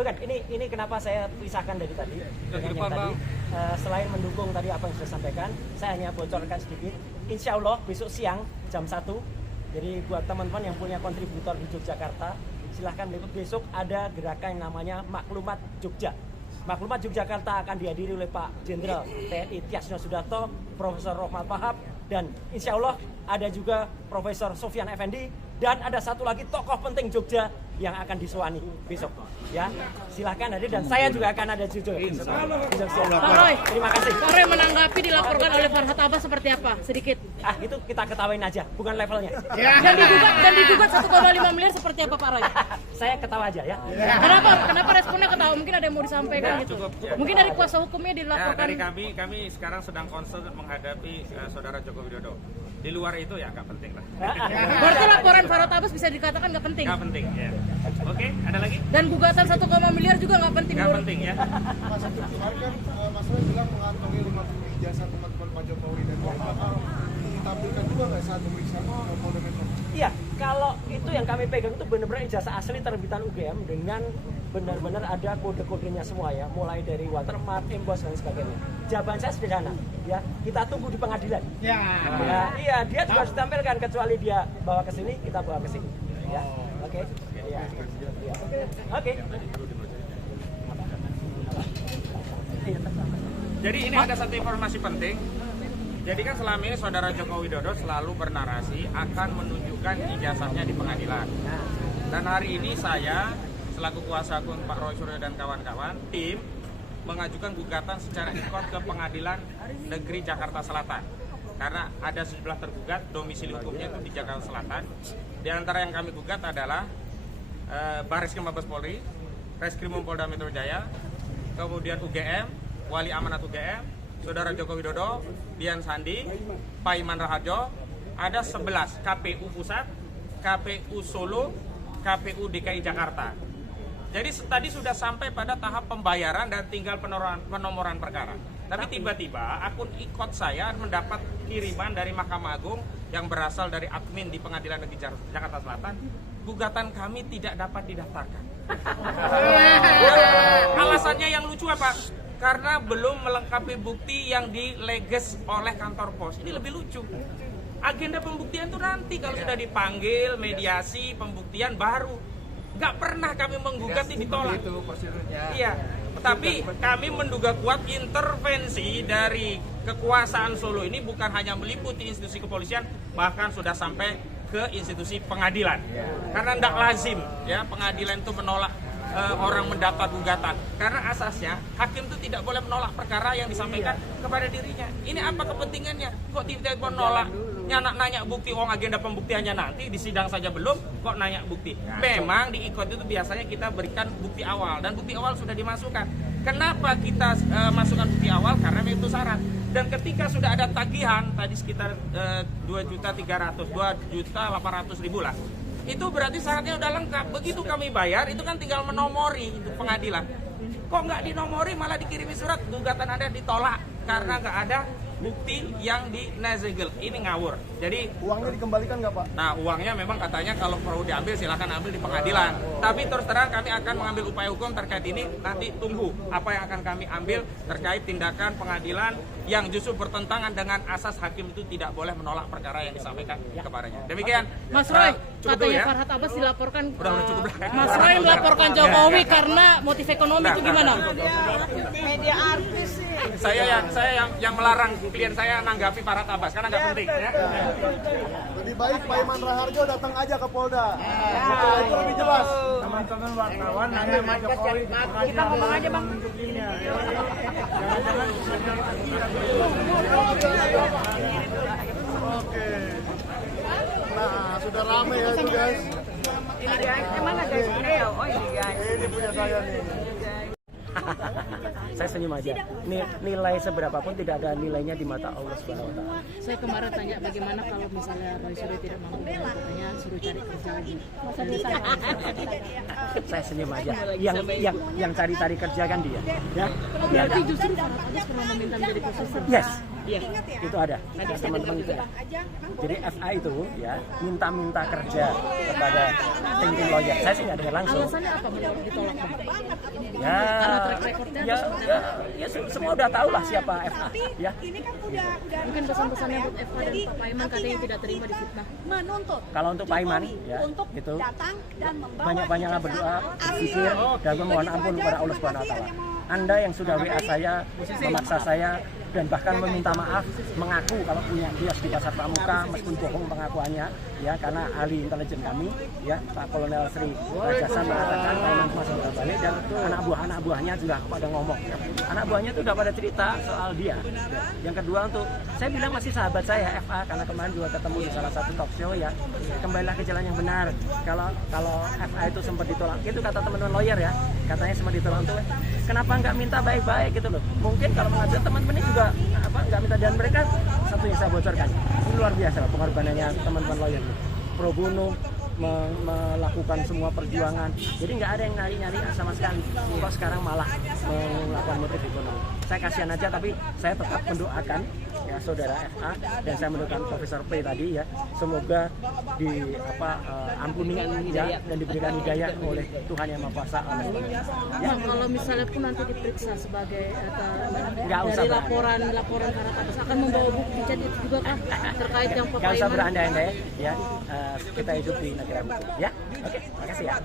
bukan. Ini kenapa saya pisahkan dari tadi. Dengan yang tadi, selain mendukung tadi apa yang sudah sampaikan, saya hanya bocorkan sedikit. Insya Allah besok siang jam 1. Jadi buat teman-teman yang punya kontributor di Yogyakarta, silahkan meliput. Besok ada gerakan yang namanya Maklumat Jogja. Maklumat Yogyakarta akan dihadiri oleh Pak Jenderal TNI Tyasno Sudarto, Profesor Rohmat Wahab, dan insya Allah ada juga Profesor Sofyan Effendi, dan ada satu lagi tokoh penting Jogja yang akan disuani besok. Ya, silahkan hadir dan saya juga akan ada jujur. Pak Roy, terima kasih. Pak Roy menanggapi dilaporkan oleh Farhad Abbas seperti apa? Sedikit. Itu kita ketawain aja, bukan levelnya. Dan digugat 1,5 miliar seperti apa Pak Roy? Saya ketawa aja ya. Kenapa responnya ketawa? Mungkin ada yang mau disampaikan gitu. Cukup. Mungkin dari kuasa hukumnya dilaporkan. Dari kami sekarang sedang concern menghadapi saudara Joko Widodo. Di luar itu ya nggak penting lah. Berarti laporan Farhad Abbas bisa dikatakan nggak penting? Nggak penting ya. Oke, ada lagi? Dan gugatan 1, miliar juga nggak penting? Nggak penting ya. Mas Sabtu kemarin kan Mas Roy bilang mengantongi 50 ijazah teman-teman Pak Jokowi dan apakah ditampilkan juga nggak saat pemeriksaan Polda Metro? Iya, kalau itu yang kami pegang itu benar-benar ijazah asli terbitan UGM dengan benar-benar ada kode-kodenya semua ya, mulai dari watermark, emboss dan sebagainya. Jawaban saya sederhana, ya kita tunggu di pengadilan. Iya, dia juga harus ditampilkan kecuali dia bawa ke sini, kita bawa ke sini. Ya, oke. Ya. Oke. Jadi ini ada satu informasi penting. Jadi kan selama ini saudara Joko Widodo selalu bernarasi akan menunjukkan ijazahnya di pengadilan. Dan hari ini saya selaku kuasa hukum Pak Roy Suryo dan kawan-kawan tim mengajukan gugatan secara ikut ke Pengadilan Negeri Jakarta Selatan. Karena ada sejumlah tergugat domisili hukumnya itu di Jakarta Selatan. Di antara yang kami gugat adalah Barreskrim Mabes Polri, Reskrim Polda Metro Jaya, kemudian UGM, Wali Amanat UGM, Saudara Joko Widodo, Dian Sandi, Pak Iman Raharjo, ada 11 KPU Pusat, KPU Solo, KPU DKI Jakarta. Jadi tadi sudah sampai pada tahap pembayaran dan tinggal penomoran perkara. Tapi tiba-tiba akun ikot saya mendapat kiriman dari Mahkamah Agung yang berasal dari admin di Pengadilan Negeri Jakarta Selatan. Gugatan kami tidak dapat didaftarkan. Alasannya yang lucu apa? Karena belum melengkapi bukti yang dileges oleh kantor pos. Ini lebih lucu. Agenda pembuktian itu nanti kalau sudah dipanggil, mediasi, pembuktian baru. Nggak pernah kami menggugat ini ditolak. Iya, tapi kami menduga kuat intervensi dari kekuasaan Solo ini bukan hanya meliputi institusi kepolisian, bahkan sudah sampai ke institusi pengadilan. Karena tidak lazim ya pengadilan itu menolak orang mendapat gugatan. Karena asasnya hakim itu tidak boleh menolak perkara yang disampaikan kepada dirinya. Ini apa kepentingannya? Kok tiba-tiba menolak? Nanya bukti, agenda pembuktiannya nanti di sidang saja belum, kok nanya bukti? Memang di ikut itu biasanya kita berikan bukti awal dan bukti awal sudah dimasukkan. Kenapa kita masukkan bukti awal? Karena itu syarat. Dan ketika sudah ada tagihan tadi sekitar 2.800.000 lah. Itu berarti syaratnya udah lengkap. Begitu kami bayar, itu kan tinggal menomori itu pengadilan. Kok nggak dinomori malah dikirimi surat gugatan Anda ditolak karena nggak ada bukti yang dinazegel. Ini ngawur. Jadi Uangnya dikembalikan nggak Pak? nah uangnya memang katanya kalau perlu diambil silahkan ambil di pengadilan. Tapi terus terang kami akan mengambil upaya hukum terkait ini. Nanti tunggu apa yang akan kami ambil terkait tindakan pengadilan yang justru bertentangan dengan asas hakim itu tidak boleh menolak perkara yang disampaikan kepadanya. Demikian. Mas Roy, cukup dulu katanya ya. Farhad Abbas dilaporkan. Udah cukup lah. Mas Roy melaporkan Jokowi karena motif ekonomi itu gimana? Media artis sih. Saya yang melarang klien saya nanggapi Farhad Abbas karena nggak penting ya. Lebih baik Pak Iman Raharjo datang aja ke Polda. Itu lebih jelas. Teman-teman wartawan nanya Pak Jokowi. Kita ngomong aja Bang. Oke. Nah, sudah ramai ya itu guys. Ini guys, mana guys? Oh ini guys. Ini punya saya nih. Saya senyum aja. Nilai seberapapun tidak ada nilainya di mata Allah Subhanahu wa taala. Saya kemarin tanya bagaimana kalau misalnya Roy Suryo tidak mampu, katanya suruh cari kerja lagi. Saya senyum aja. Yang cari-cari kerja kan dia. Ya. Berarti justru Farhad Abbas pernah meminta menjadi konsultan. Yes. Iya. Itu ada teman-teman itu ya. Jadi FA itu ya minta kerja kepada tim lawyer. Saya sih nggak dengar langsung. Alasannya apa menurut ditolak Bang? Ya, ya, semua udah tahu lah siapa FA ya. Mungkin pesan-pesannya buat Eva dan Pak Paiman katanya tidak terima difitnah. Menuntut Kalau untuk Paiman ya untuk itu datang dan membawa banyak-banyaklah berdoa, berzikir dan memohon ampun kepada Allah Subhanahu wa taala. Anda yang sudah WA saya, memaksa saya dan bahkan meminta maaf, mengaku kalau punya kios di Pasar Pramuka meskipun bohong pengakuannya ya, karena ahli intelijen kami ya Pak Kolonel Sri Rajasan mengatakan Paiman masih balik dan anak buahnya juga pada ngomong ya. Anak buahnya itu udah pada cerita soal dia. Yang kedua untuk saya bilang masih sahabat saya FA karena kemarin juga ketemu di salah satu talk show ya. Kembalilah ke jalan yang benar. Kalau FA itu sempat ditolak, itu kata teman-teman lawyer ya, katanya sempat ditolak untuk kenapa nggak minta baik-baik gitu loh. Mungkin kalau mengajukan teman-teman ini juga nggak minta, dan mereka satu yang saya bocorkan ini luar biasa lah pengorbanannya teman-teman lawyer pro bono melakukan semua perjuangan, jadi nggak ada yang nyari sama sekali. Kok sekarang malah melakukan motif ekonomi. Saya kasihan aja, tapi saya tetap mendoakan ya saudara FA dan saya mendoakan Profesor P tadi ya, semoga ampuni ya, dan diberikan hidayah oleh Tuhan Yang Maha Kuasa. Ya, kalau misalnya pun nanti diperiksa sebagai usah dari laporan karena atas akan membawa bukti jadi juga kan terkait yang Pak Nggak usah Paiman. berandai-andai ya, kita hidup di negara hukum ya. Oke, makasih ya.